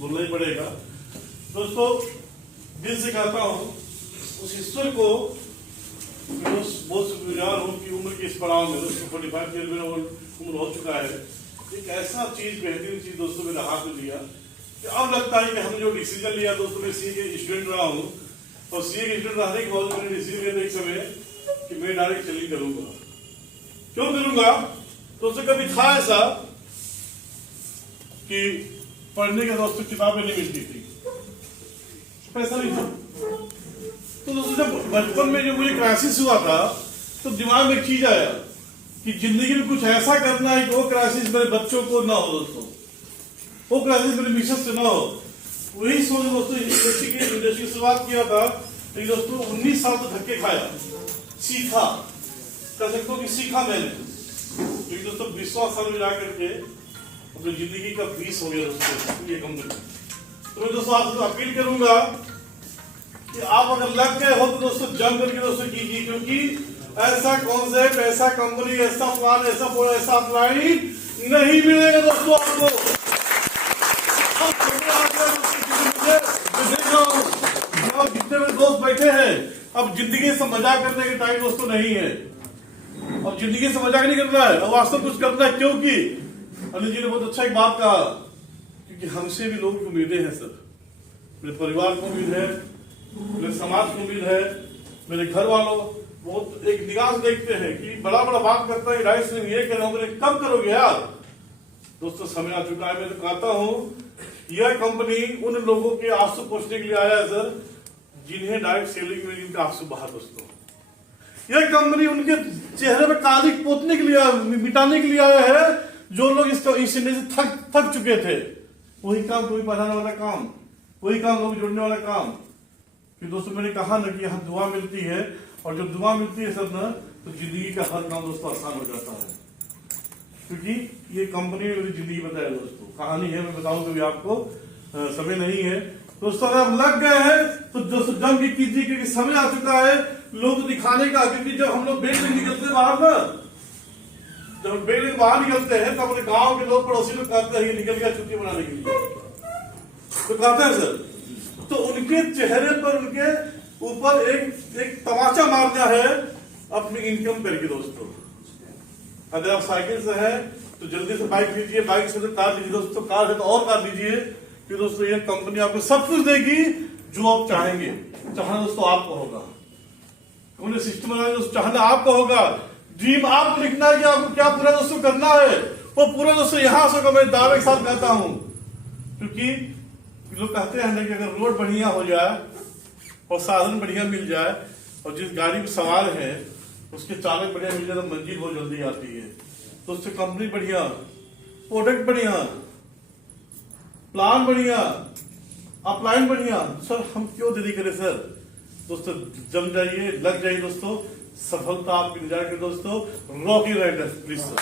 बोलना ही पड़ेगा। दोस्तों दिल से कहता हूँ उस ईश्वर को बहुत शुक्रगुजार हूँ कि उम्र के इस पड़ाव में दोस्तों 45 ईयर मेरा उम्र हो चुका है, एक ऐसा चीज बेहतरीन चीज दोस्तों मेरे हाथ में दिया कि अब लगता है कि हमने जो डिसीजन लिया दोस्तों, मैं सीए के स्टूडेंट रहा हूँ और सीए के स्टूडेंट रहने के बाद मैंने डिसीजन लिया एक समय कि मैं डायरेक्ट सेलिंग करूंगा। क्यों करूंगा? दोस्तों कभी था ऐसा कि पढ़ने के दोस्तों किताबें नहीं मिलती थी, पैसा नहीं था। तो दोस्तों जब बचपन में जब मुझे क्राइसिस हुआ था तो दिमाग में एक चीज आया कि जिंदगी में कुछ ऐसा करना है कि वो क्राइसिस मेरे बच्चों को ना हो दोस्तों, वो क्राइसिस मेरे मिसेस से ना हो। वही सोच दोस्तों इंडस्ट्री की शुरुआत किया था। लेकिन दोस्तों 19 साल तो धक्के खाया, सीखा, कह सकते हो कि सीखा मैंने। लेकिन दोस्तों 20वां साल में जाकर के अपनी जिंदगी का 20 हो गया दोस्तों ये कंपनी। तो मैं दोस्तों आपको अपील करूंगा कि आप अगर लग गए हो तो दोस्तों जम करके दोस्तों कीजिए, क्योंकि ऐसा कॉन्सेप्ट, ऐसा कंपनी, ऐसा प्लान, ऐसा प्लानिंग नहीं मिलेगा दोस्तों आपको। जितने में दोस्त बैठे हैं, अब जिंदगी से मजाक करने के टाइम दोस्तों नहीं है। अब जिंदगी से मजाक नहीं करना है, अब वास्तव कुछ करना है। क्योंकि अनिल जी ने बहुत अच्छा एक बात कहा, क्योंकि हमसे भी लोगों को उम्मीदें हैं सर। मेरे परिवार को उम्मीद है, मेरे समाज को उम्मीद है, मेरे घर वालों बहुत एक निगाह देखते हैं कि बड़ा बड़ा बात करता है, राइट से ये कह रहा हूं, कब करोगे यार। दोस्तों समय आ चुका है। मैं तो कहता हूं यह कंपनी उन लोगों के आंसू पोंछने के लिए आया है सर जिन्हें डायरेक्ट सेलिंग में जिनका आंसू बहा दोस्तों। यह कंपनी उनके चेहरे पर काली पोतने के लिए, मिटाने के लिए आया है जो लोग इस इंडस्ट्री से थक चुके थे। वही काम कोई पढ़ाने वाला काम, वही काम लोग जोड़ने वाला काम। कि दोस्तों मैंने कहा ना कि यहाँ दुआ मिलती है, और जब दुआ मिलती है सर ना तो जिंदगी का हर काम दोस्तों आसान हो जाता है। क्योंकि ये कंपनी में मेरी जिंदगी बताया दोस्तों, कहानी है, मैं बताऊं कभी आपको, समय नहीं है दोस्तों। अगर आप लग गए हैं तो दोस्तों जम की कीजिए, क्योंकि समय आ चुका है लोग दिखाने का। क्योंकि जब हम लोग बेग में निकलते बाहर ना, जब बेग में बाहर निकलते हैं तो अपने गांव के लोग, पड़ोसी लोग कहते हैं निकल गया छुट्टी मनाने के लिए, तो कहते हैं सर। तो उनके चेहरे पर, उनके ऊपर एक तमाचा मारना है अपनी इनकम करके दोस्तों। अगर आप साइकिल से है तो जल्दी से बाइक लीजिए, बाइक से तो कार लीजिए दोस्तों, कार है तो और कार लीजिए। कि दोस्तों ये कंपनी आपको सब कुछ देगी जो आप चाहेंगे। चाहना दोस्तों आपको होगा, उन्हें सिस्टम बनाना दोस्तों चाहना आपको होगा। ड्रीम आपको लिखना है कि आपको क्या पूरा दोस्तों करना है, वो पूरा दोस्तों यहां से मैं दावे के साथ कहता हूं। क्योंकि लोग कहते हैं ना कि अगर रोड बढ़िया हो जाए और साधन बढ़िया मिल जाए और जिस गाड़ी में सवार है उसके चालक बढ़िया मिल जाए तो मंजिल बहुत जल्दी आती है। तो उससे कंपनी बढ़िया, प्रोडक्ट बढ़िया, प्लान बढ़िया, अपलाइन बढ़िया, सर हम क्यों देरी करें सर। दोस्तों जम जाइए, लग जाइए दोस्तों, सफलता आपकी इंतजार करें दोस्तों। Rocky Riders please sir.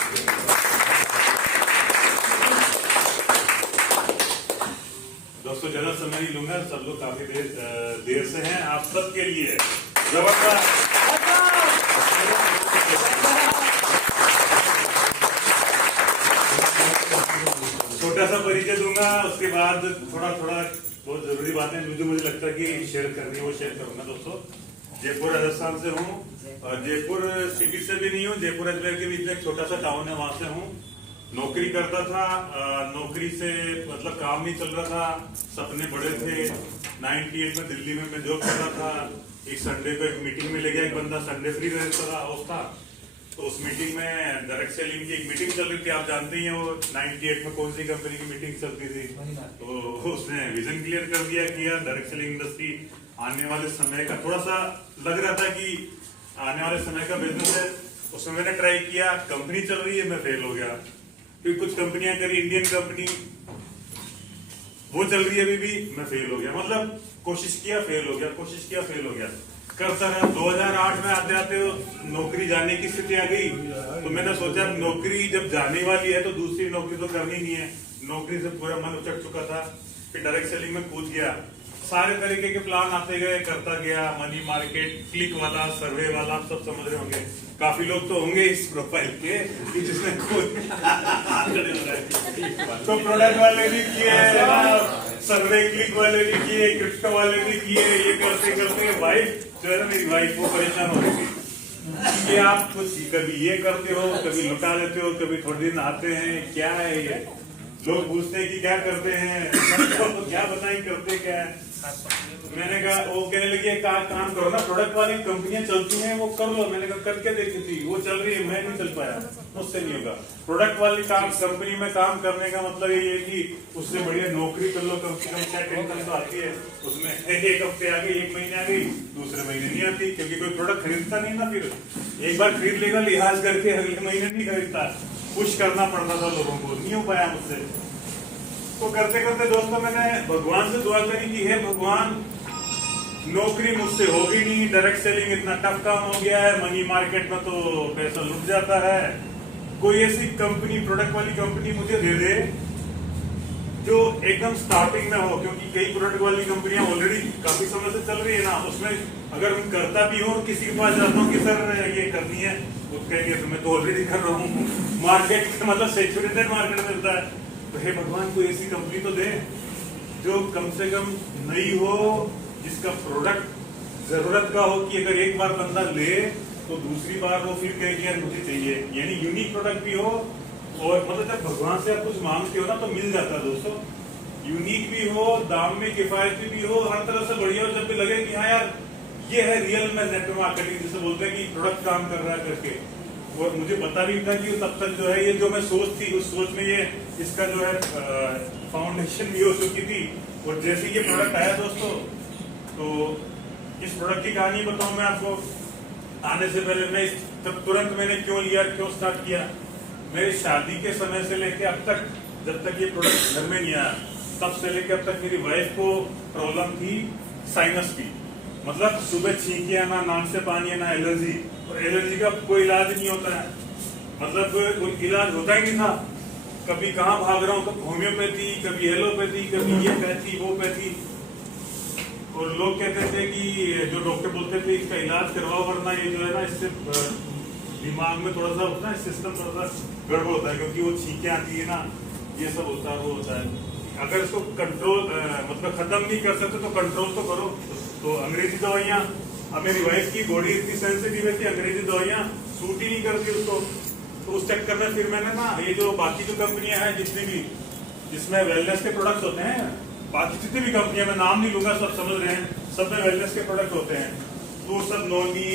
दोस्तों ज्यादा समय नहीं लूंगा, सब लोग काफी देर से हैं। आप सबके लिए जबरदस्त छोटा सा परिचय दूंगा, उसके बाद थोड़ा बहुत जरूरी बातें जो मुझे लगता है कि शेयर करनी है वो शेयर करूंगा। दोस्तों जयपुर राजस्थान से हूँ, और जयपुर सिटी से भी नहीं हूँ, जयपुर अजमेर के बीच में एक छोटा सा टाउन है, वहां से हूँ। नौकरी करता था, नौकरी से मतलब काम नहीं चल रहा था, सपने बड़े थे। 98 में दिल्ली में मैं जॉब कर रहा था। एक संडे को एक मीटिंग में ले गया एक बंदा, संडे फ्री रहता था हाउस था, तो उस मीटिंग में डायरेक्ट सेलिंग की एक मीटिंग चल रही थी। आप जानते ही हैं वो 98 में कौन सी कंपनी की मीटिंग चलती थी। तो उसने विजन क्लियर कर दिया कि यार डायरेक्ट सेलिंग इंडस्ट्री आने वाले समय का, थोड़ा सा लग रहा था कि आने वाले समय का बिजनेस है। उसमें मैंने ट्राई किया, कंपनी चल रही है, मैं फेल हो गया। क्योंकि कुछ कंपनियां करी, इंडियन कंपनी वो चल रही है अभी भी, मैं फेल हो गया। मतलब कोशिश किया, फेल हो गया, कोशिश किया, फेल हो गया, करता रहा। 2008 में आते आते नौकरी जाने की स्थिति आ गई। तो मैंने सोचा नौकरी जब जाने वाली है तो दूसरी नौकरी तो करनी नहीं है। नौकरी से पूरा मन उचट चुका था, फिर डायरेक्ट सेलिंग में कूद गया। सारे तरीके के प्लान आते गए, करता गया। मनी मार्केट, क्लिक वाला, सर्वे वाला, आप सब समझ रहे होंगे। काफी लोग तो होंगे इस प्रोफाइल के जिसमें तो प्रोडक्ट वाले भी किए, सर्वे क्लिक वाले ने किए, क्रिप्टो वाले ने किए, ये करते करते वाइफ जो है ना, मेरी वाइफ वो परेशान हो रही थी कि आप कुछ कभी ये करते हो, कभी लुटा लेते हो, कभी थोड़े दिन आते हैं, क्या है ये? लोग पूछते हैं कि क्या करते हैं, तो क्या बताएं करते क्या है। मैंने कहा, वो कहने लगी काम करो ना, प्रोडक्ट वाली कंपनियां चलती हैं वो कर लो। मैंने कहा करके देखी थी, वो चल रही है, मैं नहीं चल पाया, मुझसे नहीं होगा। प्रोडक्ट वाली कंपनी में काम करने का मतलब ये है कि उससे बढ़िया नौकरी कर लो, कम से कम क्या टेंशन तो आती है उसमें। एक हफ्ते आ गई, एक महीने आ गई, दूसरे महीने नहीं आती, क्योंकि कोई प्रोडक्ट खरीदता नहीं ना। फिर एक बार खरीद लेगा, लिहाज करके अगले महीने नहीं खरीदता। पुश करना पड़ता था लोगों को, नहीं हो पाया मुझसे। तो करते करते दोस्तों मैंने भगवान से दुआ करी कि हे भगवान, नौकरी मुझसे होगी नहीं, डायरेक्ट सेलिंग इतना टफ काम हो गया है, मनी मार्केट में तो पैसा लुट जाता है। कोई ऐसी कंपनी, प्रोडक्ट वाली कंपनी मुझे दे दे जो एकदम स्टार्टिंग में हो, क्योंकि कई प्रोडक्ट वाली कंपनियां ऑलरेडी काफी समय से चल रही है ना, उसमें अगर मैं करता भी हूँ, किसी के पास जाता हूँ कि सर ये करनी है, वो कहेंगे तो मैं तो ऑलरेडी कर रहा हूँ। मार्केट मतलब सेचुरेटेड मार्केट मिलता है। तो हे भगवान, कोई ऐसी कंपनी तो दे जो कम से कम नई हो, जिसका प्रोडक्ट जरूरत का हो, कि अगर एक बार बंदा ले तो दूसरी बार वो फिर कहे कि यार मुझे चाहिए, यानी यूनिक प्रोडक्ट भी हो। और मतलब जब भगवान से आप कुछ मांगते हो ना तो मिल जाता है दोस्तों। यूनिक भी हो, दाम में किफायती भी हो, हर तरह से बढ़िया हो, जब भी लगे कि हाँ यार ये है रियल में नेटवर्क मार्केटिंग, जिसे बोलते हैं कि प्रोडक्ट काम कर रहा है करके। और मुझे पता भी था कि तब तक जो है ये जो मैं सोच थी, उस सोच में ये इसका जो है फाउंडेशन भी हो चुकी थी। और जैसे ये प्रोडक्ट आया दोस्तों, तो इस प्रोडक्ट की कहानी बताऊं मैं आपको। आने से पहले मैं तुरंत मैंने क्यों लिया, क्यों स्टार्ट किया। मेरी शादी के समय से लेके अब तक, जब तक ये प्रोडक्ट घर में नहीं आया, तब से लेके अब तक मेरी वाइफ को प्रॉब्लम थी साइनस की। मतलब सुबह छींके आना, नाक से पानी आना, एलर्जी। और एलर्जी का कोई इलाज नहीं होता है, मतलब कोई इलाज होता ही नहीं था। कभी कहाँ भाग रहा हूँ, कभी होम्योपैथी, कभी एलोपैथी, कभी ये पैथी, वो पैथी। और लोग कहते थे कि जो डॉक्टर बोलते थे इसका इलाज करवाओ, वरना ये जो है ना, इससे दिमाग में थोड़ा सा होता है, सिस्टम थोड़ा सा गड़बड़ होता है, क्योंकि वो छींकें आती है ना, ये सब होता है, वो होता है। अगर इसको कंट्रोल मतलब खत्म नहीं कर सकते तो कंट्रोल तो करो। तो अंग्रेजी दवाइयाँ, अब मेरी वाइफ की बॉडी इतनी सेंसिटिव है कि अंग्रेजी दवाइयाँ सूट ही नहीं करती उसको। तो उस चक्कर में फिर मैंने ना ये जो बाकी जो कंपनियां हैं, जितनी भी जिसमें वेलनेस के प्रोडक्ट्स होते हैं, बाकी जितनी भी कंपनियां, मैं नाम नहीं लूंगा, सब समझ रहे हैं, सब में वेलनेस के प्रोडक्ट होते हैं। तो वो सब नोनी,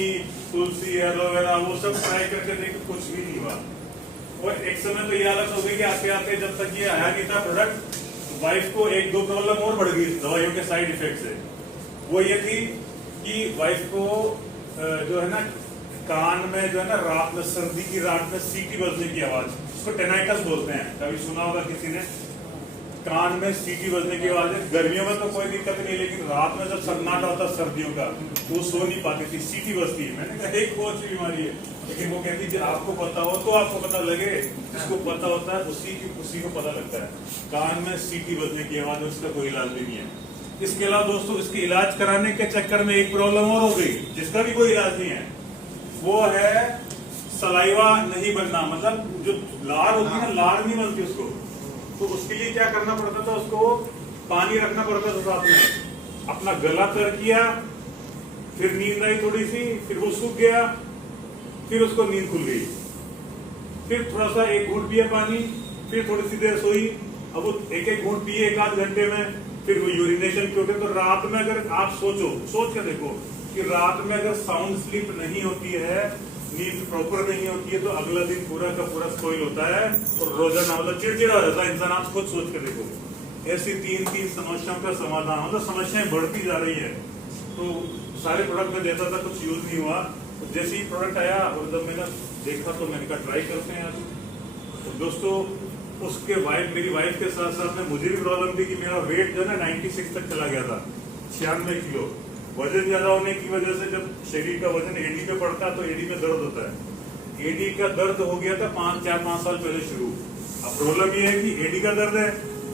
तुलसी, एलोवेरा, वो सब ट्राई करके देखे, कुछ भी नहीं हुआ। और एक समय तो ये हालत हो गई कि आते आते जब तक ये आया नहीं था प्रोडक्ट, वाइफ को एक दो प्रॉब्लम और बढ़ गई दवाइयों के साइड इफेक्ट से। वो ये थी कि वाइफ को जो है ना, कान में जो है ना, रात में, सर्दी की रात में सीटी बजने की आवाज, उसको टेनाइटस बोलते हैं, कभी सुना होगा किसी ने। कान में सीटी बजने की आवाज है। गर्मियों में तो कोई दिक्कत नहीं, लेकिन रात में जब सन्नाटा होता सर्दियों का, तो वो सो नहीं पाती थी, सीटी बजती है। मैंने कहा एक बहुत सी बीमारी है, लेकिन वो कहती थी आपको पता हो तो आपको पता लगे, जिसको पता होता है उसी को पता लगता है। कान में सीटी बजने की आवाज, उसका कोई इलाज भी नहीं है। इसके अलावा दोस्तों, इसके इलाज कराने के चक्कर में एक प्रॉब्लम और हो गई, जिसका भी कोई इलाज नहीं है। वो है सलाइवा नहीं बनना, मतलब जो लार होती है ना, लार नहीं बनती उसको। तो उसके लिए क्या करना पड़ता था, उसको पानी रखना पड़ता था साथ में। अपना गला तर किया, फिर नींद आई थोड़ी सी, फिर वो सूख गया, फिर उसको नींद खुल गई, फिर थोड़ा सा एक घूंट पिया पानी, फिर थोड़ी सी देर सोई। अब वो एक घूंट पिए 1 आध घंटे में, फिर वो यूरिनेशन क्यों होते। तो रात में अगर आप सोच के देखो कि रात में अगर साउंड स्लीप नहीं होती है, नींद प्रॉपर नहीं होती है, तो अगला दिन पूरा का पूरा स्पॉइल होता है और रोजाना मतलब चिड़चिड़ा हो जाता है इंसान। आप खुद सोच के देखो, ऐसी 3 समस्याओं का समाधान, मतलब समस्याएं बढ़ती जा रही है। तो सारे प्रोडक्ट में देता था, कुछ यूज नहीं हुआ। तो जैसे ही प्रोडक्ट आया और जब मैंने देखा तो मैंने कहा ट्राई करते हैं। तो दोस्तों, उसके मेरी वाइफ के साथ साथ में मुझे भी प्रॉब्लम थी कि मेरा वेट जो है ना 96 तक चला गया था, 96 किलो। वजन ज्यादा होने की वजह से जब शरीर का वजन एडी पे पड़ता है तो एडी में दर्द होता है। एडी का दर्द हो गया था 4-5 साल पहले शुरू। अब प्रॉब्लम ये है कि एडी का दर्द है,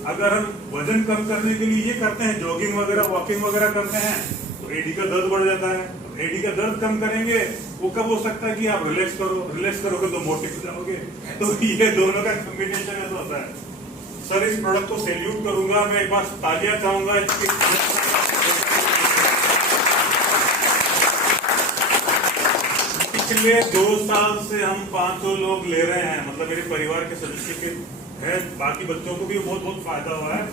अगर हम वजन कम करने के लिए ये करते हैं, जॉगिंग वगैरह, वॉकिंग वगैरह करते हैं, तो एडी का दर्द बढ़ जाता है। एडी का दर्द कम करेंगे, वो कब हो सकता है कि आप रिलैक्स करोगे तो मोटे हो जाओगे। तो ये दोनों का कॉम्बिनेशन ऐसा होता है। सर इस प्रोडक्ट को सैल्यूट करूंगा, मैं एक बार तालियां चाहूंगा इसके। पिछले 2 साल से हम 500 लोग ले रहे हैं, मतलब मेरे परिवार के सदस्य के हैं, बाकी बच्चों को भी बहुत बहुत फायदा हुआ है।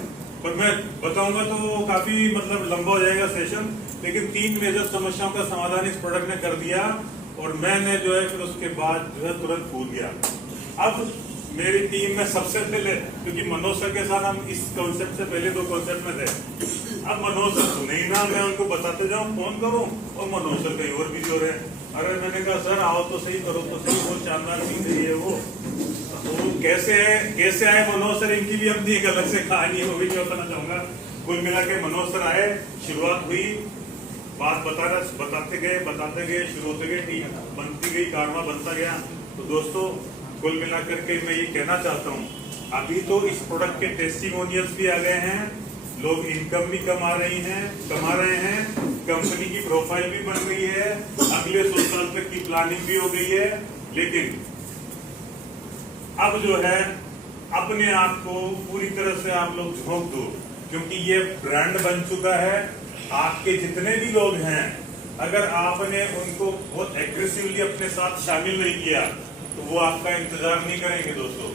पर मैं बताऊंगा तो काफी मतलब लंबा हो जाएगा सेशन, लेकिन 3 मेजर समस्याओं का समाधान इस प्रोडक्ट ने कर दिया और मैंने जो है फिर उसके बाद जो है तुरंत भूल गया। अब मेरी टीम में सबसे पहले, क्योंकि मनोज सर के साथ हम इस कॉन्सेप्ट से पहले 2 कॉन्सेप्ट में थे, अब मनोज सर सुने ही ना, मैं उनको बताते जाऊं, फोन करूं और मनोज सर कहीं और बिजी हो रहे हैं। अरे मैंने कहा सर आओ तो सही, करो तो सही, वो शानदार चीज है ये वो कैसे आए मनोज सर, इनकी भी अपनी एक अलग से कहानी है, वो भी बताना चाहूंगा। कुल मिला के मनोज सर आए, शुरुआत हुई, बात बताते गए, शुरू होते गए, टीम बनती गई, कारवा बनता गया। तो दोस्तों कुल मिला करके मैं ये कहना चाहता हूँ, अभी तो इस प्रोडक्ट के टेस्टिमोनियल्स भी आ गए हैं, लोग इनकम भी कमा रहे हैं, कंपनी की प्रोफाइल भी बन गई है, अगले 100 साल तक की प्लानिंग भी हो गई है। लेकिन अब जो है अपने आप को पूरी तरह से आप लोग झोंक दो, क्योंकि ये ब्रांड बन चुका है। आपके जितने भी लोग हैं, अगर आपने उनको बहुत एग्रेसिवली अपने साथ शामिल नहीं किया तो वो आपका इंतजार नहीं करेंगे दोस्तों,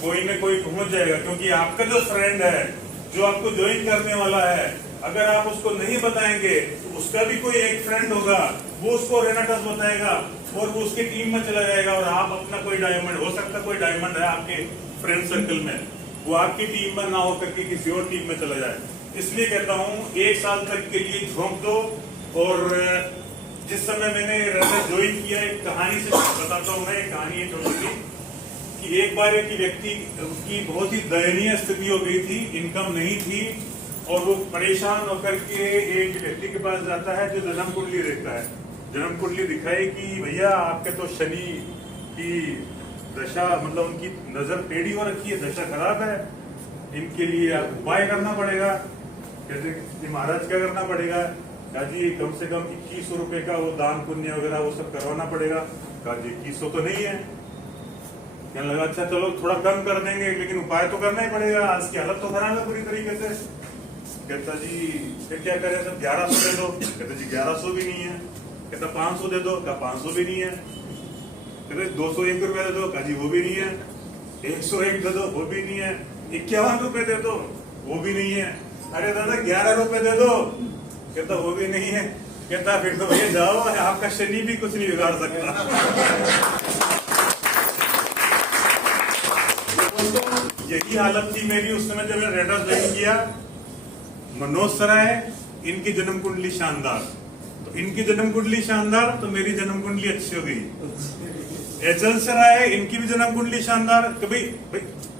कोई न कोई पहुंच जाएगा। क्योंकि आपका जो फ्रेंड है, जो आपको ज्वाइन करने वाला है, अगर आप उसको नहीं बताएंगे तो उसका भी कोई एक फ्रेंड होगा, वो उसको रेनाटस बताएगा और वो उसकी टीम में चला जाएगा और आप अपना कोई डायमंड, हो सकता कोई डायमंड है आपके फ्रेंड सर्कल में, वो आपकी टीम में ना होकर के किसी और टीम में चला जाए। इसलिए कहता हूँ 1 साल तक के लिए झोंक दो। और जिस समय मैंने रेनाटस ज्वाइन किया, एक कहानी से बताता हूँ मैं, एक कहानी है छोटी सी, कि एक बार एक व्यक्ति, उसकी बहुत ही दयनीय स्थिति हो गई थी, इनकम नहीं थी और वो परेशान होकर के एक व्यक्ति के पास जाता है जो जन्म कुंडली देखता है। जन्म कुंडली दिखाई कि भैया आपके तो शनि की दशा, मतलब उनकी नजर टेढ़ी हो रखी है, दशा खराब है, इनके लिए आप उपाय करना पड़ेगा। कहते कि महाराज क्या करना पड़ेगा? कहा जी कम से कम 2100 रुपए का वो दान पुण्य वगैरह वो सब करवाना पड़ेगा। कहा जी 2100 तो नहीं है। कहने लगा अच्छा चलो थोड़ा कम कर देंगे, लेकिन उपाय तो करना ही पड़ेगा, आज की हालत तो खराब है पूरी तरीके से। कहता जी फिर क्या करें सर? 1100 दे दो। कहते जी 1100 भी नहीं है। कहता 500 दे दो। कहा 500 भी नहीं है। कहते 201 रुपए दे दो। कहा जी वो भी नहीं है। 101 दे दो, वो भी नहीं है। 51 रुपए दे दो, वो भी नहीं है। अरे दादा 11 रुपए दे दो। कहता वो भी नहीं है। कहता फिर तो भैया जाओ, आपका शनि भी कुछ नहीं बिगाड़ सकता। यही हालत थी मेरी उस समय जब मैंने रेडर्स ज्वाइन किया। मनोज सर आए, इनकी जन्म कुंडली शानदार, तो इनकी जन्म कुंडली शानदार, तो मेरी जन्म कुंडली अच्छी हो गई। एचएल सर आए, इनकी भी जन्म कुंडली शानदार, तो भाई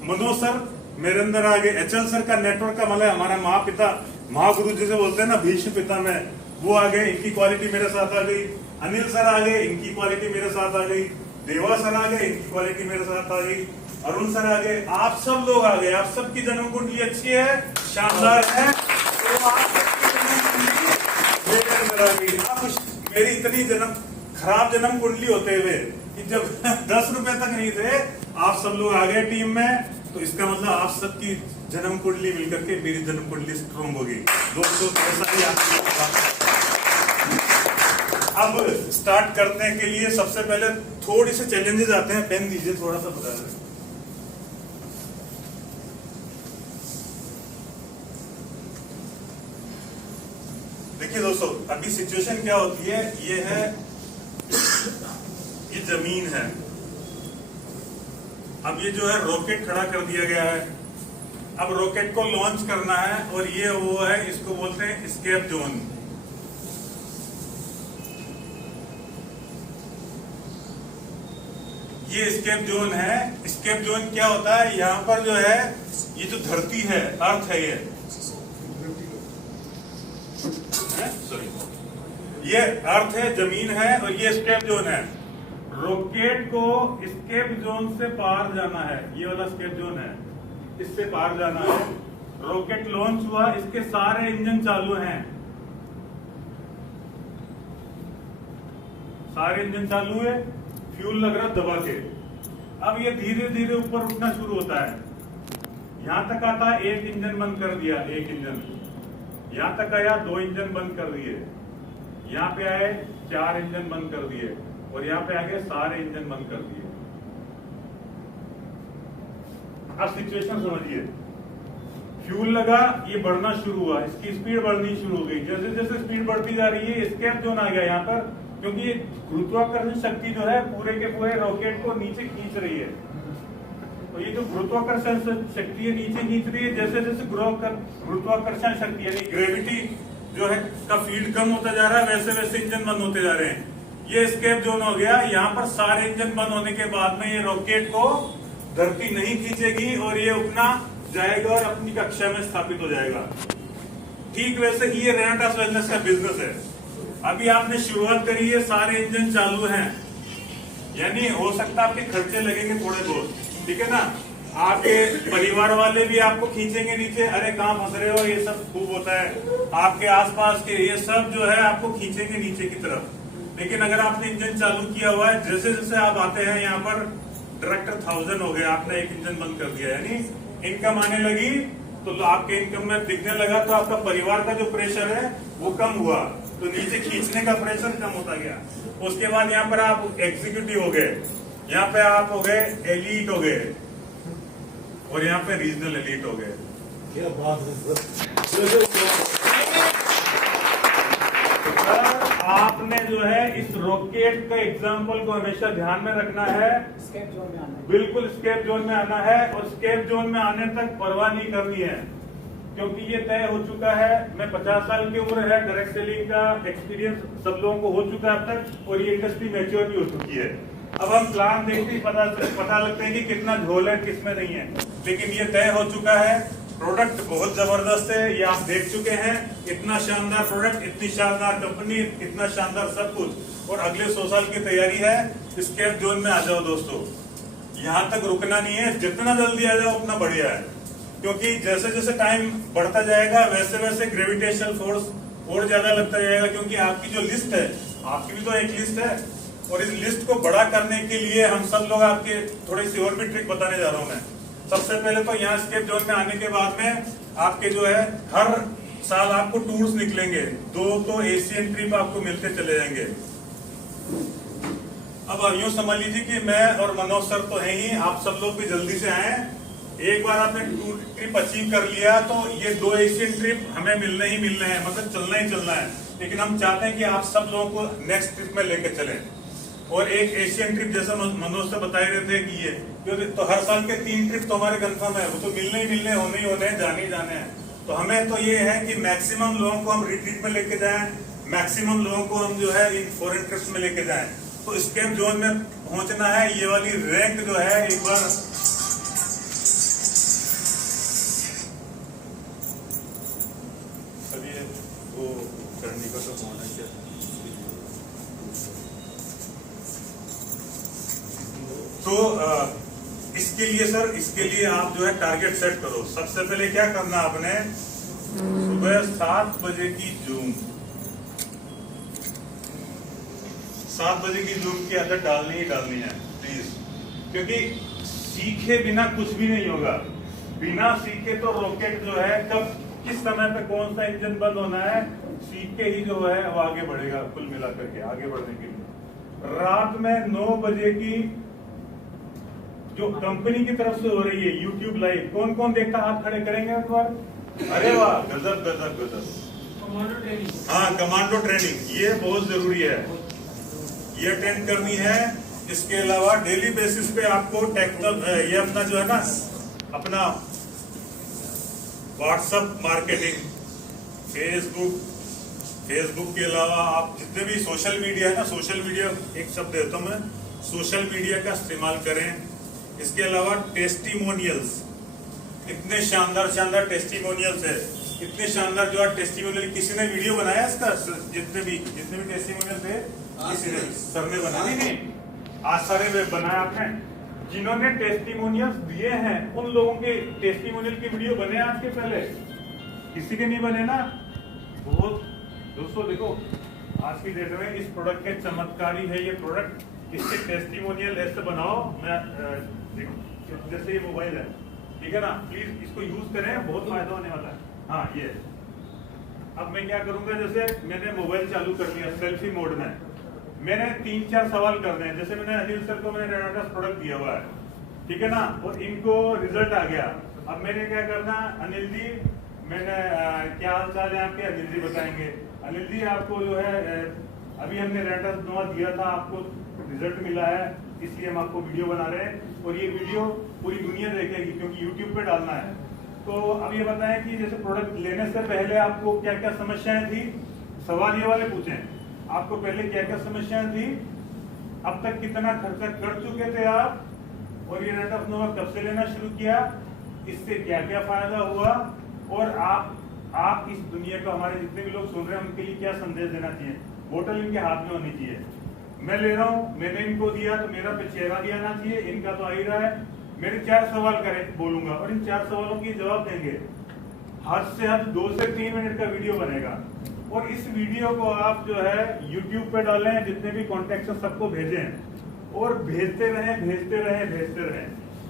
मनोज सर मेरे अंदर आ गए। एचएल सर का नेटवर्क का मतलब हमारा माँ पिता, महागुरु जिसे बोलते हैं ना, भीष्म पिता में, वो आ गए, इनकी क्वालिटी मेरे साथ आ गई। अनिल सर आ गए, इनकी क्वालिटी मेरे साथ आ गई। देवा सर आ गए, इनकी क्वालिटी मेरे साथ आ गई। अरुण सर आ गए, आप सब लोग आ गए। आप सबकी जन्म कुंडली अच्छी है, शानदार है, तो आप सबकी जन्म कुंडली मेरे अंदर आ गई। अब मेरी इतनी खराब जन्म कुंडली होते हुए कि जब 10 रुपए तक नहीं थे, आप सब लोग आ गए टीम में, तो इसका मतलब आप सबकी जन्म कुंडली मिलकर के मेरी जन्म कुंडली स्ट्रॉन्ग हो गई। दोस्तों ऐसा ही अब स्टार्ट करने के लिए सबसे पहले थोड़ी से चैलेंजेस आते हैं। पेन दीजिए थोड़ा सा, बता दें। देखिए दोस्तों, अभी सिचुएशन क्या होती है, ये है, ये जमीन है। अब ये जो है रॉकेट खड़ा कर दिया गया है। अब रॉकेट को लॉन्च करना है और ये वो है, इसको बोलते हैं एस्केप जोन। ये एस्केप जोन है। एस्केप जोन क्या होता है? यहाँ पर जो है, ये जो धरती है, अर्थ है, ये अर्थ है, जमीन है, और ये एस्केप जोन है। रॉकेट को एस्केप जोन से पार जाना है, ये वाला एस्केप जोन है, इससे पार जाना है। रॉकेट लॉन्च हुआ, इसके सारे इंजन चालू हैं, सारे इंजन चालू है, फ्यूल लग रहा दबा के। अब ये धीरे धीरे ऊपर उठना शुरू होता है। यहाँ तक आता एक इंजन बंद कर दिया, एक इंजन यहाँ तक आया, 2 इंजन बंद कर दिए, यहाँ पे आए 4 इंजन बंद कर दिए और यहाँ पे आगे सारे इंजन बंद कर दिए। अब सिचुएशन समझिए, फ्यूल लगा, ये बढ़ना शुरू हुआ, इसकी स्पीड बढ़नी शुरू हो गई। जैसे जैसे स्पीड बढ़ती जा रही है, एस्केप जोन आ गया यहाँ पर, क्योंकि ये गुरुत्वाकर्षण शक्ति जो है पूरे के पूरे रॉकेट को नीचे खींच रही है। तो ये जो गुरुत्वाकर्षण शक्ति है नीचे खींच रही है, जैसे जैसे गुरुत्वाकर्षण शक्ति यानी ग्रेविटी जो है का फील्ड कम होता जा रहा है, वैसे वैसे इंजन बंद होते जा रहे हैं। ये एस्केप जोन हो गया। यहाँ पर सारे इंजन बंद होने के बाद में ये रॉकेट को धरती नहीं खींचेगी और ये अपना जाएगा और अपनी कक्षा में स्थापित हो जाएगा। ठीक वैसे ही ये रेनाटास वेलनेस का बिजनेस है। अभी आपने शुरुआत करी है, सारे इंजन चालू हैं, यानी हो सकता है आपके खर्चे लगेंगे थोड़े बहुत, ठीक है ना। आपके परिवार वाले भी आपको खींचेंगे नीचे, अरे कहाँ फंस रहे हो, ये सब खूब होता है। आपके आसपास के ये सब जो है आपको खींचेंगे नीचे की तरफ। लेकिन अगर आपने इंजन चालू किया हुआ है, जैसे जैसे आप आते हैं यहाँ पर डायरेक्टर 1000 हो गए, आपने एक इंजन बंद कर दिया, यानी इनकम आने लगी तो आपके इनकम में दिखने लगा, तो आपका परिवार का जो प्रेशर है वो कम हुआ, तो नीचे खींचने का प्रेशर कम होता गया। उसके बाद यहाँ पर आप एग्जीक्यूटिव हो गए, यहाँ पे आप हो गए एलीट हो गए और यहाँ पे रीजनल एलीट हो गए। क्या बात है सर, आपने जो है इस रॉकेट का एग्जाम्पल को हमेशा ध्यान में रखना है। स्केप जोन में आना है, बिल्कुल स्केप जोन में आना है और स्केप जोन में आने तक परवाह नहीं करनी है, क्योंकि ये तय हो चुका है। मैं 50 साल की उम्र है, डायरेक्ट सेलिंग का एक्सपीरियंस सब लोगों को हो चुका है अब तक, और ये इंडस्ट्री मैच्योर भी हो चुकी है। अब हम प्लान देखते ही पता लगता है कि कितना झोल है किसमें नहीं है, लेकिन ये तय हो चुका है। प्रोडक्ट बहुत जबरदस्त है, ये आप देख चुके हैं। इतना शानदार प्रोडक्ट, इतनी शानदार कंपनी, इतना शानदार सब कुछ, और अगले 100 साल की तैयारी है। स्केप जोन में आ जाओ दोस्तों, यहाँ तक रुकना नहीं है, जितना जल्दी आ जाओ उतना बढ़िया है, क्योंकि जैसे जैसे टाइम बढ़ता जाएगा वैसे वैसे ग्रेविटेशनल फोर्स और ज्यादा लगता जाएगा। क्योंकि आपकी जो लिस्ट है, आपकी भी तो एक लिस्ट है, और इस लिस्ट को बड़ा करने के लिए हम सब लोग आपके थोड़ी सी और भी ट्रिक बताने जा रहा हूँ मैं। सबसे पहले तो यहाँ स्केप जोन में आने के बाद में आपके जो है हर साल आपको टूर्स निकलेंगे, 2 तो एशियन ट्रिप आपको मिलते चले जाएंगे। अब यूं समझ लीजिए कि मैं और मनोज सर तो है ही, आप सब लोग भी जल्दी से आए। एक बार आपने टूर ट्रिप अचीव कर लिया तो ये 2 एशियन ट्रिप हमें मिलने ही मिलने हैं, मतलब चलना ही चलना है। लेकिन हम चाहते हैं कि आप सब लोगों को नेक्स्ट ट्रिप में लेकर चलें, और एक एशियन ट्रिप जैसा मनोज से बता रहे थे कि ये तो हर साल के 3 ट्रिप तो हमारे कंफर्म है, वो तो मिलने ही मिलने, होने ही होने हैं, जाने ही जाने हैं। तो हमें तो ये है कि मैक्सिमम लोगों को हम रिट्रीट में लेके जाएं, मैक्सिमम लोगों को हम जो है इन फॉरेन ट्रिप्स में लेके जाएं। तो स्केप जोन में पहुंचना है, ये वाली रैंक जो है एक बार अभी वो करने का तो होना क्या। तो इसके लिए सर, इसके लिए आप जो है टारगेट सेट करो। सबसे पहले क्या करना आपने, सुबह 7 बजे की जूम, 7 बजे की जूम की आदत डालनी ही डालनी है प्लीज, क्योंकि सीखे बिना कुछ भी नहीं होगा। बिना सीखे तो रॉकेट जो है कब किस समय पे कौन सा इंजन बंद होना है, सीख के ही जो है वो आगे बढ़ेगा। कुल मिलाकर के आगे बढ़ने के लिए रात में 9 बजे की जो कंपनी की तरफ से हो रही है यूट्यूब लाइव, कौन कौन देखता, हाथ खड़े करेंगे एक बार। अरे वाह, गजब गजब गजब। कमांडो ट्रेनिंग, हाँ कमांडो ट्रेनिंग, ये बहुत जरूरी है, ये अटेंड करनी है। इसके अलावा डेली बेसिस पे आपको टेक्निकल ये अपना जो है ना, अपना व्हाट्सएप मार्केटिंग, फेसबुक के अलावा आप जितने भी सोशल मीडिया है ना, सोशल मीडिया एक शब्द देता हूं मैं, सोशल मीडिया का इस्तेमाल करें। इसके अलावा टेस्टिमोनियल्स, इतने शानदार शानदार टेस्टिमोनियल्स है, इतने शानदार जो है टेस्टिमोनियल। किसी ने वीडियो बनाया इसका, जितने भी टेस्टिमोनियल थे किसी ने, सर ने बनाया नहीं, आज सारे वे बनाया आपने। जिन्होंने टेस्टिमोनियल्स दिए हैं उन लोगों के टेस्टिमोनियल की वीडियो बने आज के पहले, किसी के नहीं बने ना। बहुत दोस्तों देखो, आज की डेट में इस प्रोडक्ट के चमत्कारी है ये प्रोडक्ट, इसके टेस्टिमोनियल ऐसे बनाओ। मैं जैसे ये मोबाइल है, ठीक है ना, प्लीज इसको यूज करें, बहुत फायदा होने वाला है। हाँ ये अब मैं क्या करूंगा, जैसे मैंने मोबाइल चालू कर लिया सेल्फी मोड में, मैंने 3-4 सवाल करने हैं। जैसे मैंने अनिल सर को मैंने रेनाटास प्रोडक्ट दिया हुआ है, ठीक है ना, और इनको रिजल्ट आ गया। अब मैंने क्या करना, अनिल जी मैंने क्या हाल चाल है आपके, अनिल जी बताएंगे। अनिल जी आपको जो है अभी हमने रेनाटास नोवा दिया था, आपको रिजल्ट मिला है, इसलिए हम आपको वीडियो बना रहे हैं और ये वीडियो पूरी दुनिया देखेगी क्योंकि यूट्यूब पे डालना है। तो अब ये बताएं कि जैसे प्रोडक्ट लेने से पहले आपको क्या क्या समस्याएं थी, सवाल ये वाले पूछें, आपको पहले क्या क्या समस्याएं थी, अब तक कितना खर्चा कर चुके थे आप, और ये रेनाटास नोवा कब से लेना शुरू किया, इससे क्या क्या फायदा हुआ, और आप इस दुनिया को, हमारे जितने भी लोग सुन रहे हैं उनके लिए क्या संदेश देना चाहिए। बोतल इनके हाथ में होनी चाहिए, मैं ले रहा हूँ, मैंने इनको दिया तो मेरा पे चेहरा भी आना चाहिए, इनका तो आ ही रहा है। मेरे 4 सवाल करें बोलूंगा और इन 4 सवालों के जवाब देंगे। हद से हद 2 से 3 मिनट का वीडियो बनेगा और इस वीडियो को आप जो है YouTube पे डालें, जितने भी कॉन्टेक्ट सबको भेजें और भेजते रहें भेजते रहें भेजते रहें।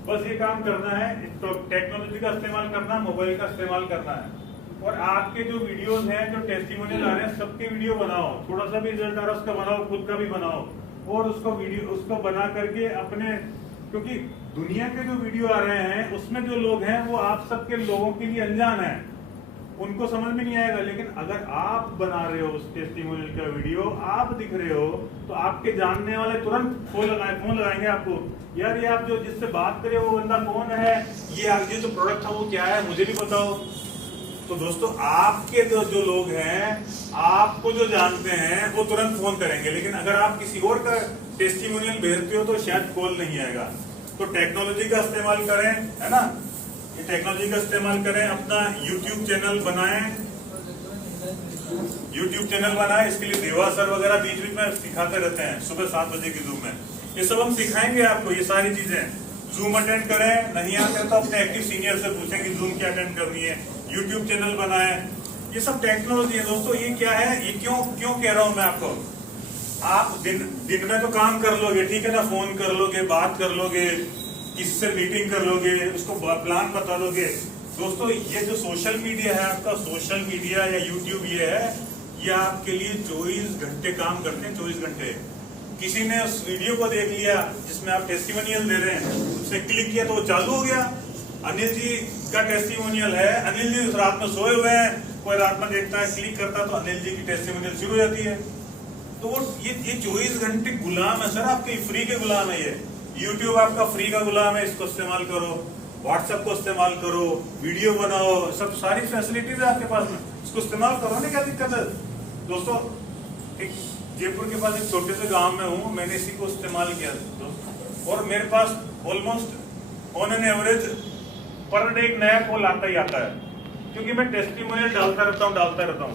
बस ये काम करना है, तो टेक्नोलॉजी का इस्तेमाल करना, मोबाइल का इस्तेमाल करना है। और आपके जो वीडियोस हैं, जो टेस्टिमोनियल आ रहे हैं, सबके वीडियो बनाओ, थोड़ा सा भी रिजल्ट आ रहा है उसका बनाओ, खुद का भी बनाओ और उसको बना करके अपने, क्योंकि दुनिया के जो वीडियो आ रहे हैं उसमें जो लोग हैं वो आप सबके लोगों के लिए अनजान है, उनको समझ में नहीं आएगा। लेकिन अगर आप बना रहे हो उस टेस्टिमोनियल का वीडियो, आप दिख रहे हो, तो आपके जानने वाले तुरंत फोन लगाएंगे आपको, यार ये आप जो जिससे बात करे वो बंदा कौन है, ये आगे जो प्रोडक्ट था वो क्या है, मुझे भी बताओ। तो दोस्तों आपके जो लोग हैं, आपको जो जानते हैं वो तुरंत फोन करेंगे, लेकिन अगर आप किसी और का टेस्टिमोनियल भेजते हो तो शायद कॉल नहीं आएगा। तो टेक्नोलॉजी का इस्तेमाल करें, है ना, ये टेक्नोलॉजी का इस्तेमाल करें, अपना YouTube चैनल बनाएं, YouTube चैनल बनाएं। इसके लिए देवा सर वगैरह बीच बीच में सिखाते रहते हैं, सुबह 7 बजे की जूम में, ये सब हम सिखाएंगे आपको, ये सारी चीजें। जूम अटेंड करें, नहीं आते तो अपने एक्टिव सीनियर से पूछें कि जूम क्या अटेंड करनी है, YouTube चैनल बनाएं, ये सब टेक्नोलॉजी है दोस्तों। ये क्या है, ये क्यों कह रहा हूं मैं आपको, आप दिन में तो काम कर लोगे, ठीक है ना, फोन कर लोगे, बात कर लोगे, किसी से मीटिंग कर लोगे, उसको प्लान बता दोगे। दोस्तों ये जो सोशल मीडिया है आपका, सोशल मीडिया या यूट्यूब ये है, ये आपके लिए 24 घंटे काम करते हैं, 24 घंटे। किसी ने उस वीडियो को देख लिया जिसमें आप टेस्टिमोनियल दे रहे हैं, उसने क्लिक किया तो वो चालू हो गया, अनिल जी का टेस्टिमोनियल है, अनिल जी रात में सोए हुए हैं, कोई रात में देखता है, क्लिक करता है तो अनिल जी की टेस्टिमोनियल शुरू हो जाती है। तो वो ये 24 घंटे गुलाम है सर, आपके फ्री के गुलाम है। ये यूट्यूब आपका फ्री का गुलाम है, इसको इस्तेमाल करो, व्हाट्सएप को इस्तेमाल करो, वीडियो बनाओ, सब सारी फैसिलिटीज है आपके पास में, इसको इस्तेमाल करो ना, क्या दिक्कत है। दोस्तों एक जयपुर के पास एक छोटे से गांव में हूँ, मैंने इसी को इस्तेमाल किया दोस्तों, और मेरे पास almost on an average per day एक नया कॉल आता ही आता है, क्योंकि मैं टेस्टिमोनियल डालता रहता हूँ।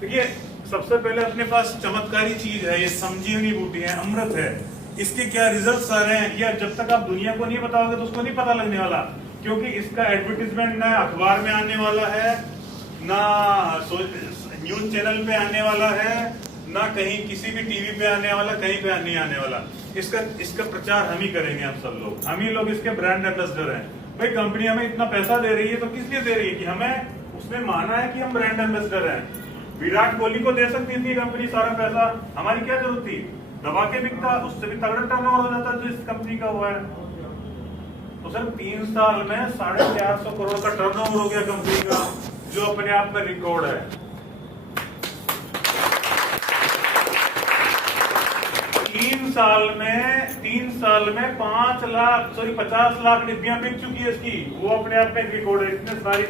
देखिए सबसे पहले अपने पास चमत्कारी चीज है, ये संजीवनी बूटी है, अमृत है, इसके क्या रिजल्ट्स आ रहे हैं, या जब तक आप दुनिया को नहीं बताओगे तो उसको नहीं पता लगने वाला, क्योंकि इसका एडवर्टीजमेंट ना अखबार में आने वाला है, ना न्यूज चैनल पे आने वाला है, ना कहीं किसी भी टीवी पे आने वाला, कहीं पे नहीं आने वाला। इसका प्रचार हम ही करेंगे, आप सब लोग, हम ही लोग इसके ब्रांड एम्बेसडर हैं। भाई कंपनी हमें इतना पैसा दे रही है तो किस लिए दे रही है, कि हमें उसने माना है कि हम ब्रांड एम्बेसडर हैं। विराट कोहली को दे सकती थी कंपनी सारा पैसा, हमारी क्या जरूरत थी, दबा के बिकता, उससे भी तगड़ा टर्नओवर हो जाता जो इस कंपनी का हुआ है। तो सर 3 साल में 450 करोड़ का टर्नओवर हो गया कंपनी का, जो अपने आप में रिकॉर्ड है। 3 साल में 50 लाख डिब्बियां बिक चुकी है इसकी, वो अपने आप में रिकॉर्ड है। इतने सारी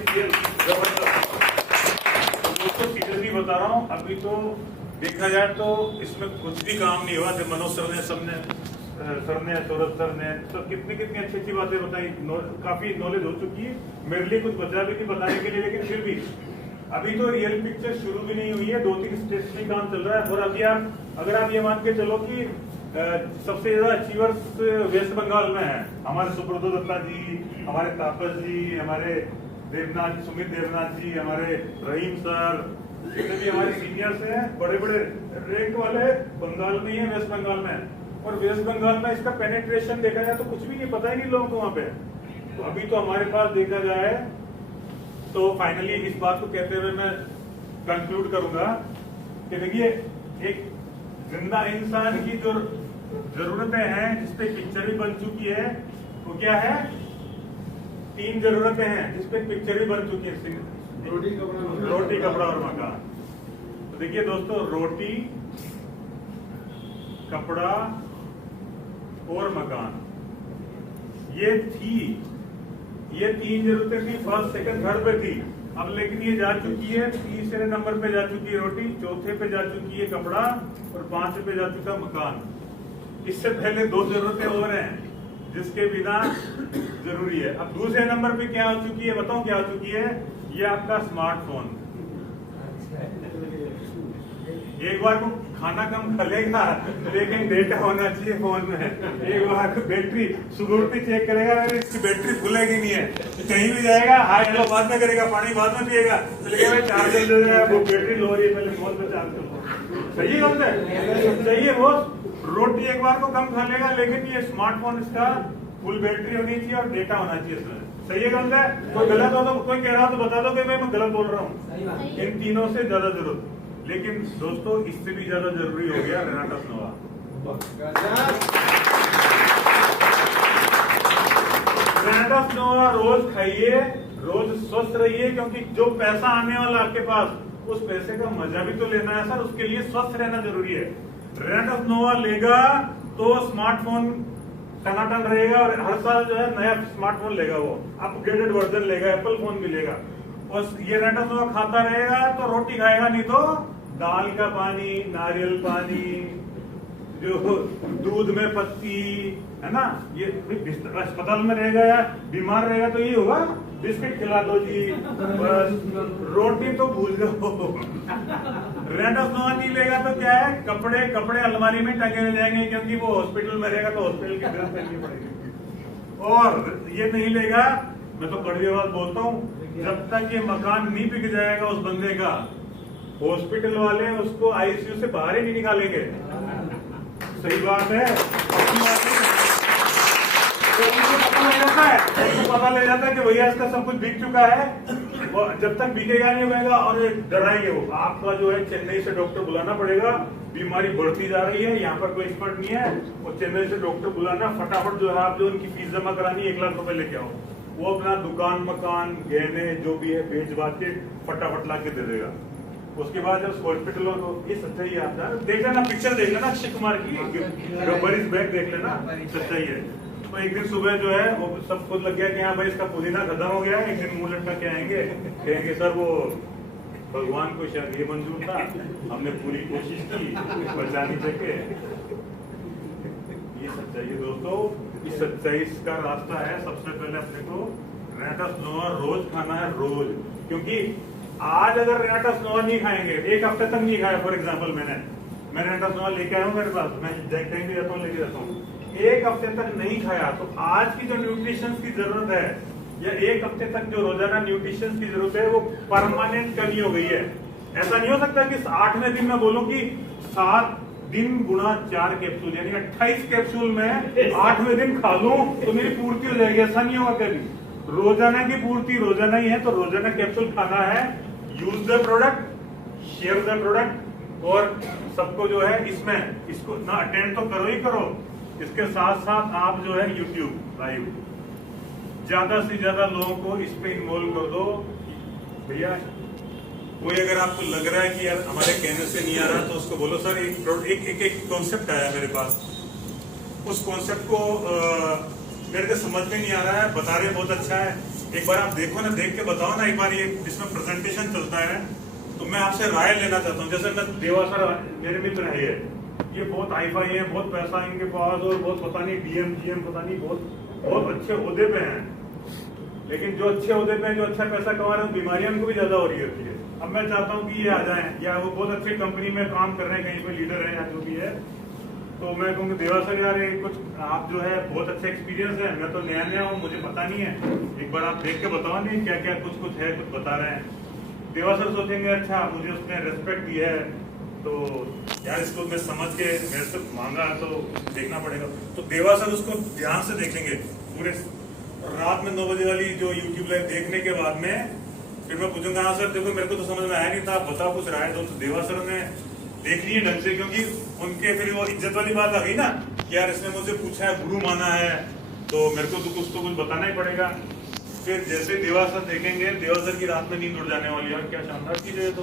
दोस्तों सीरियसली बता रहा हूँ, अभी तो देखा जाए तो इसमें कुछ भी काम नहीं हुआ। जब मनोज सर ने सौरभ सर ने तो कितनी अच्छी बातें बताई, काफी नॉलेज हो चुकी है। मेरे लिए कुछ बचा भी नहीं बताने के लिए, लेकिन फिर भी अभी तो रियल पिक्चर शुरू भी नहीं हुई है, 2-3 स्टेट्स में काम चल रहा है। और अभी अगर आप ये मान के चलो कि सबसे ज्यादा अचीवर्स वेस्ट बंगाल में है, हमारे सुब्रतो दत्ता जी, हमारे तापस जी, हमारे देवनाथ, सुमित देवनाथ जी, हमारे रहीम सर, जितने भी हमारे सीनियर्स हैं, बड़े बड़े रैंक वाले बंगाल में ही है, वेस्ट बंगाल में। और वेस्ट बंगाल में इसका पेनिट्रेशन देखा जाए तो कुछ भी नहीं, पता ही नहीं लोगों को वहां पे। तो अभी तो हमारे पास देखा जाए तो फाइनली इस बात को कहते हुए मैं कंक्लूड करूंगा कि देखिए एक जिंदा इंसान की जो जरूरतें हैं जिसपे पिक्चर भी बन चुकी है वो क्या है? 3 जरूरतें हैं जिसपे पिक्चर भी बन चुकी है, रोटी कपड़ा और मकान। तो देखिए दोस्तों, रोटी कपड़ा और मकान ये 3 जरूरतें थी। फर्स्ट सेकंड घर पे थी, अब लेकिन ये जा चुकी है, तीसरे नंबर पे जा चुकी है रोटी, चौथे पे जा चुकी है कपड़ा और 5वें पे जा चुका मकान। इससे पहले 2 जरूरतें और हैं जिसके बिना जरूरी है। अब दूसरे नंबर पे क्या हो चुकी है, बताओ क्या हो चुकी है? ये आपका स्मार्टफोन। एक बार को खाना कम खलेगा लेकिन डेटा होना चाहिए फोन में। एक बार को बैटरी सिक्योरिटी चेक करेगा, अगर इसकी बैटरी खुलेगी नहीं है कहीं भी जाएगा, हाय हेलो बाद में करेगा, पानी बाद में पिएगा, भाई चार्जर दे देगा, वो बैटरी लो रही है पहले फोन पे चार्ज करो। सही है बात है, सही है वो। रोटी एक बार को कम खा लेगा लेकिन ये स्मार्टफोन इसका फुल बैटरी होनी चाहिए और डेटा होना चाहिए इसमें। सही है गलत है? कोई गलत हो तो कोई कह रहा हो तो बता दो कि मैं गलत बोल रहा हूँ। इन तीनों से ज्यादा जरूरत, लेकिन दोस्तों इससे भी ज्यादा जरूरी हो गया रेनाटस नोवा। रेनाटस नोवा रोज खाइए, रोज स्वस्थ रहिए, क्योंकि जो पैसा आने वाला आपके पास उस पैसे का मजा भी तो लेना है सर, उसके लिए स्वस्थ रहना जरूरी है। रेनाटस नोवा लेगा तो स्मार्टफोन टनाटन रहेगा और हर साल जो है नया स्मार्टफोन लेगा, वो अपग्रेडेड वर्जन लेगा, एप्पल फोन मिलेगा। और ये रेनाटस नोवा खाता रहेगा तो रोटी खाएगा, नहीं तो दाल का पानी, नारियल पानी, जो दूध में पत्ती है ना, ये अस्पताल में रहेगा या बीमार रहेगा तो ये होगा बिस्किट खिला दो जी, बस रोटी तो भूल जाओ। रेनाटस नोवा नहीं लेगा तो क्या है, कपड़े अलमारी में टंगे रह जाएंगे, क्योंकि वो हॉस्पिटल में रहेगा तो हॉस्पिटल की ड्रेस पहननी पड़ेगी। और ये नहीं लेगा, मैं तो कड़वी आवाज बोलता हूँ, जब तक ये मकान नहीं बिक जाएगा उस बंदे का, हॉस्पिटल वाले उसको आईसीयू से बाहर ही नहीं निकालेंगे। सही बात है, तो उनको पता लग जाता है कि भैया इसका सब कुछ बिक चुका है, और जब तक बिकेगा नहीं होगा और डराएंगे वो, आपका जो है चेन्नई से डॉक्टर बुलाना पड़ेगा, बीमारी बढ़ती जा रही है, यहाँ पर कोई एक्सपर्ट नहीं है, और चेन्नई से डॉक्टर बुलाना, फटाफट जो है आप जो उनकी फीस जमा करानी 1 लाख रुपए लेके आओ, वो अपना दुकान मकान गहने जो भी है बेच बात के फटाफट ला के दे देगा। उसके बाद जब हॉस्पिटल हो तो ये सच्चाई है, आप देख लेना, पिक्चर देख लेना अक्षय कुमार की गब्बर इज बैक देख लेना, सच्चाई है। तो एक दिन सुबह जो है वो सब खुद लग गया कि हाँ भाई इसका पुदीना खत्म हो गया है, एक दिन मुंह लटका के आएंगे, कहेंगे सर वो भगवान को शायद ये मंजूर था, हमने पूरी कोशिश की बचाने के। ये सच्चाई है दोस्तों, इस सच्चाई का रास्ता है, सबसे पहले अपने को रेनाटस नोवा रोज खाना है, रोज। क्योंकि आज अगर रेनाटस नोवा नहीं खाएंगे, 1 हफ्ते तक नहीं खाया, फॉर एग्जाम्पल मैं रेनाटस नोवा लेके आया हूँ मेरे पास, मैं कहीं भी जाता हूँ लेके जाता हूँ, 1 हफ्ते तक नहीं खाया, तो आज की जो न्यूट्रिशन की जरूरत है या 1 हफ्ते तक जो रोजाना न्यूट्रिशन की जरूरत है वो परमानेंट कमी हो गई है। ऐसा नहीं हो सकता कि 8वें दिन में बोलूं कि 7 दिन गुणा 4 कैप्सूल यानी 28 कैप्सूल में 8वें दिन खा लूं तो मेरी पूर्ति हो जाएगी, ऐसा नहीं होगा कभी। रोजाना की पूर्ति रोजाना ही है, तो रोजाना कैप्सूल खाना है। Use the product, share the product, और सबको जो है इसमें इसको ना अटेंड तो करो ही करो, इसके साथ साथ आप जो है यूट्यूब लाइव ज्यादा से ज्यादा लोगों को इस पे इन्वॉल्व कर दो। भैया कोई अगर आपको लग रहा है कि यार हमारे कहने से नहीं आ रहा तो उसको बोलो सर एक कॉन्सेप्ट आया मेरे पास, उस कॉन्सेप्ट को मेरे को समझ में नहीं आ रहा है, बता रहे बहुत अच्छा है, एक बार आप देखो ना, देख के बताओ ना एक बार, ये इसमें प्रेजेंटेशन चलता है तो मैं आपसे राय लेना चाहता हूँ। जैसे मैं देवा सर मेरे मित्र है, ये बहुत हाई फाई है, बहुत पैसा इनके पास और बहुत पता नहीं डीएम जीएम पता नहीं बहुत अच्छे ओहदे पे हैं, लेकिन जो अच्छे ओहदे पे हैं, जो अच्छा पैसा कमा रहे हैं, बीमारियां उनको भी ज्यादा हो रही होती है। अब मैं चाहता हूँ कि ये आ जाए, या वो बहुत अच्छी कंपनी में काम कर रहे हैं, कहीं पे लीडर है या जो भी है, तो मैं कहूँगा देवा सर यार कुछ आप जो है बहुत अच्छा एक्सपीरियंस है, मैं तो नया हूँ, मुझे पता नहीं है, एक बार आप देख के बताओ नहीं क्या क्या कुछ है, कुछ बता रहे हैं। देवा सर सोचेंगे अच्छा मुझे उसने रेस्पेक्ट दी है तो यार इसको मैं समझ के मेरे से मांगा है तो देखना पड़ेगा, तो देवा सर उसको ध्यान से देखेंगे, पूरे रात में 9 बजे वाली जो यूट्यूब लाइव देखने के बाद में फिर मैं पूछूंगा, हाँ सर देखो मेरे को तो समझ में आया नहीं था, आप बताओ कुछ राय दो। तो देवा सर ने देख ली है ढंग से, क्योंकि उनके फिर वो इज्जत वाली बात आ गई ना कि यार इसने मुझे पूछा है, गुरु माना है, तो मेरे को तो कुछ बताना ही पड़ेगा। फिर जैसे देवा सर देखेंगे, देवा सर की रात में नींद उड़ जाने वाली है, क्या शानदार चीज है तो।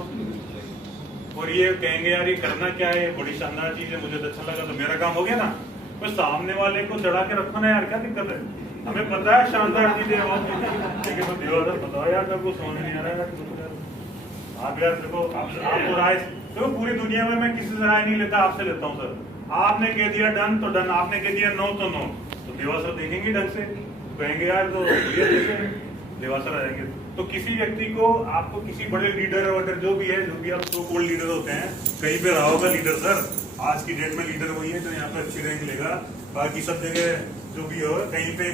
और ये कहेंगे यार ये करना क्या है, बड़ी शानदार चीज है, मुझे तो अच्छा लगा, तो मेरा काम हो गया ना। बस सामने वाले को चढ़ा के रखो ना यार, क्या दिक्कत है, हमें पता है शानदार चीज है। लेकिन तो देवा सर बताओ यार, मेरे को समझ नहीं आ रहा है। आप यार देखो, आपको राय देखो, पूरी दुनिया में मैं किसी से राय नहीं लेता, आपसे लेता हूँ सर। आपने कह दिया डन तो डन, आपने कह दिया नो तो नो, तो देवा सर देखेंगे ढंग से, कहेंगे यार तो ये देखेंगे, देवा सर आ जाएंगे। तो किसी व्यक्ति को, आपको किसी बड़े लीडर वगैरह जो भी है, जो भी आप सो कॉल्ड लीडर होते हैं, कहीं पे रहा होगा लीडर सर, आज की डेट में लीडर वही है जो यहाँ पे अच्छी रैंक लेगा, बाकी सब जगह जो भी हो, कहीं पे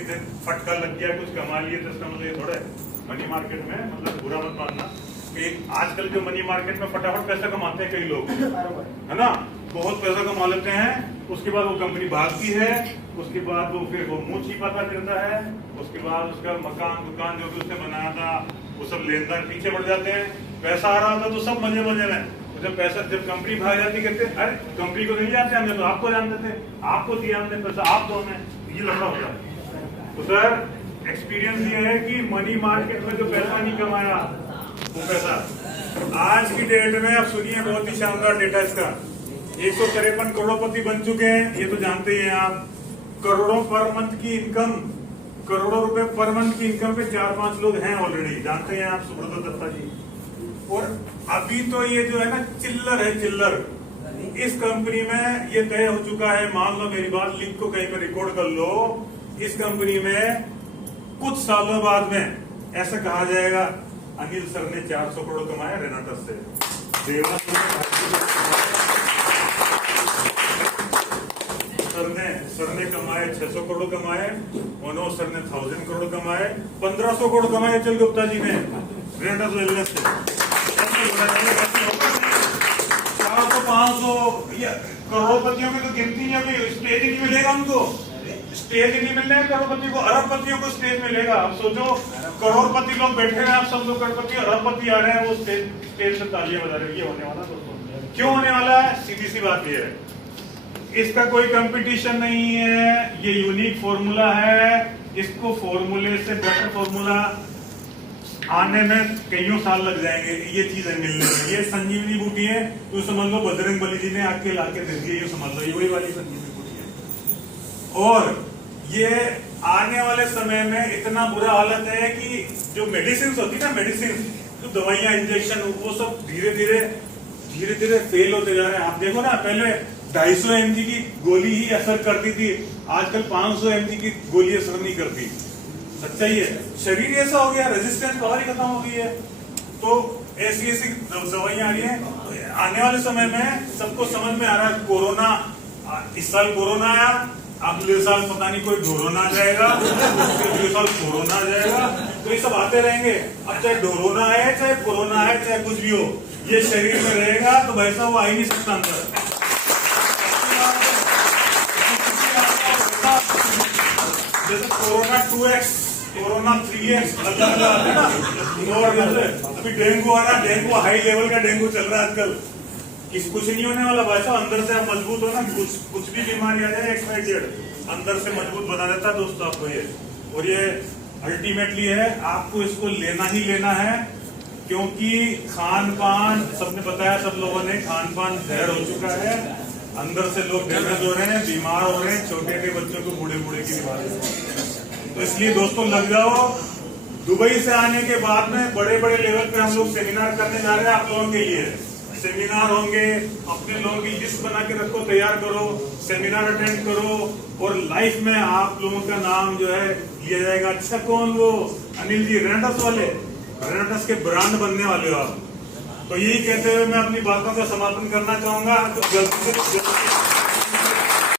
फटका लग गया, कुछ कमा लिए, तो इसका मतलब ये थोड़ा है मनी मार्केट में, मतलब बुरा मत मानना कि आजकल जो मनी मार्केट में फटाफट पैसा कमाते हैं कई लोग, है ना, बहुत पैसा कमा लेते हैं, उसके बाद वो कंपनी भागती है, उसके बाद वो फिर वो मुंह छिपाता फिरता है, उसके बाद उसका मकान दुकान जो भी उसने बनाया था वो सब लेनदार पीछे बढ़ जाते हैं, पैसा आ रहा था तो सब मजे मजे में, जब पैसा, जब कंपनी भाग जाती कहते अरे कंपनी को नहीं जानते हमने, तो आपको जानते थे, आपको दिया हमने पैसा, आप दो हमें, ये लफड़ा होता है। तो सर एक्सपीरियंस ये है कि मनी मार्केट में जो पैसा नहीं कमाया वो पैसा आज की डेट में, आप सुनिए बहुत ही शानदार डेटा इसका, 153 करोड़पति बन चुके हैं, ये तो जानते ही हैं आप। करोड़ों पर मंथ की इनकम, करोड़ों रुपए पर मंथ की इनकम पे 4-5 लोग हैं ऑलरेडी, जानते हैं आप, सुब्रत दत्ता जी। और अभी तो ये जो है ना चिल्लर है, चिल्लर, इस कंपनी में ये तय हो चुका है, मान लो मेरी बात, लिख को कहीं पर रिकॉर्ड कर लो, इस कंपनी में कुछ सालों बाद में ऐसा कहा जाएगा अनिल सर ने 400 करोड़ कमाया रेनाटस से, देवा सर ने कमाए 600 करोड़ कमाए, मनोज सर ने 1000 करोड़ कमाए, 1500 करोड़ कमाए अचल गुप्ता जी ने रेनाटस वेलनेस से। 400-500 करोड़पतियों की तो गिनती नहीं, अभी स्टेज ही नहीं मिलेगा उनको, स्टेज ही नहीं मिलने करोड़पति को, अरबपतियों को स्टेज मिलेगा। अब सोचो करोड़पति लोग बैठे हैं, आप सब लोग करोड़पति, अरबपति आ रहे हैं, वो स्टेज से तालियां बजा रहे हैं, ये होने वाला दोस्तों, क्यों होने वाला है, सीधी सी बात ये है, इसका कोई कंपटीशन नहीं है, ये यूनिक फॉर्मूला है, इसको फॉर्मूले से बेटर फॉर्मूला आने में कईयों साल लग जाएंगे, ये चीज है मिलने में। ये संजीवनी बूटी है, तो समझ लो बजरंग बली जी ने आके लाके दे दिया, ये समझ लो, ये वही वाली संजीवनी बूटी है। और ये आने वाले समय में इतना बुरा हालत है कि जो मेडिसिन होती है ना, मेडिसिन जो दवाइयां, इंजेक्शन, वो सब धीरे धीरे फेल होते जा रहे हैं। आप देखो ना, पहले 250 mg की गोली ही असर करती थी, आजकल 500 mg की गोली असर नहीं करती। सच्चाई है, शरीर ऐसा हो गया, रेजिस्टेंस पावर ही खत्म हो गई है, तो ऐसी दवाइयां आ रही है। आने वाले समय में सबको समझ में आ रहा है, कोरोना, इस साल कोरोना आया, अगले साल पता नहीं कोई डोरोना आ जाएगा, अगले साल कोरोना आ जाएगा, तो ये सब आते रहेंगे। अब चाहे डोरोना है, चाहे कोरोना है, चाहे कुछ भी हो, ये शरीर में रहेगा तो वैसा वो आ ही नहीं सकता अंदर। जैसे कोरोना 2x, कोरोना 3x अलग अलग है ना, और जैसे अभी डेंगू आ रहा है, डेंगू हाई लेवल का डेंगू चल रहा है आजकल, कुछ नहीं होने वाला वैसा, अंदर से आप मजबूत हो ना, कुछ भी बीमारी आ जाए XYZ अंदर से मजबूत बना देता है दोस्तों आपको ये। और ये अल्टीमेटली है, आपको इसको लेना ही लेना है, क्योंकि खान पान, सबने बताया, सब लोगों ने, खान पान जहर हो चुका है, अंदर से लोग डैमेज हो रहे हैं, बीमार हो रहे हैं, छोटे छोटे बच्चों को बूढ़े की बीमारी। तो इसलिए दोस्तों लग जाओ। दुबई से आने के बाद में बड़े बड़े लेवल पे हम लोग सेमिनार करने जा रहे हैं आप लोगों के लिए। सेमिनार होंगे, अपने लोगों की लिस्ट बना के रखो, तैयार करो, सेमिनार अटेंड करो, और लाइफ में आप लोगों का नाम जो है लिया जाएगा। अच्छा कौन, वो अनिल जी रेनाटस वाले, रेनाटस के ब्रांड बनने वाले हो आप। तो यही कहते हुए मैं अपनी बातों का समापन करना चाहूंगा। तो जल्दी से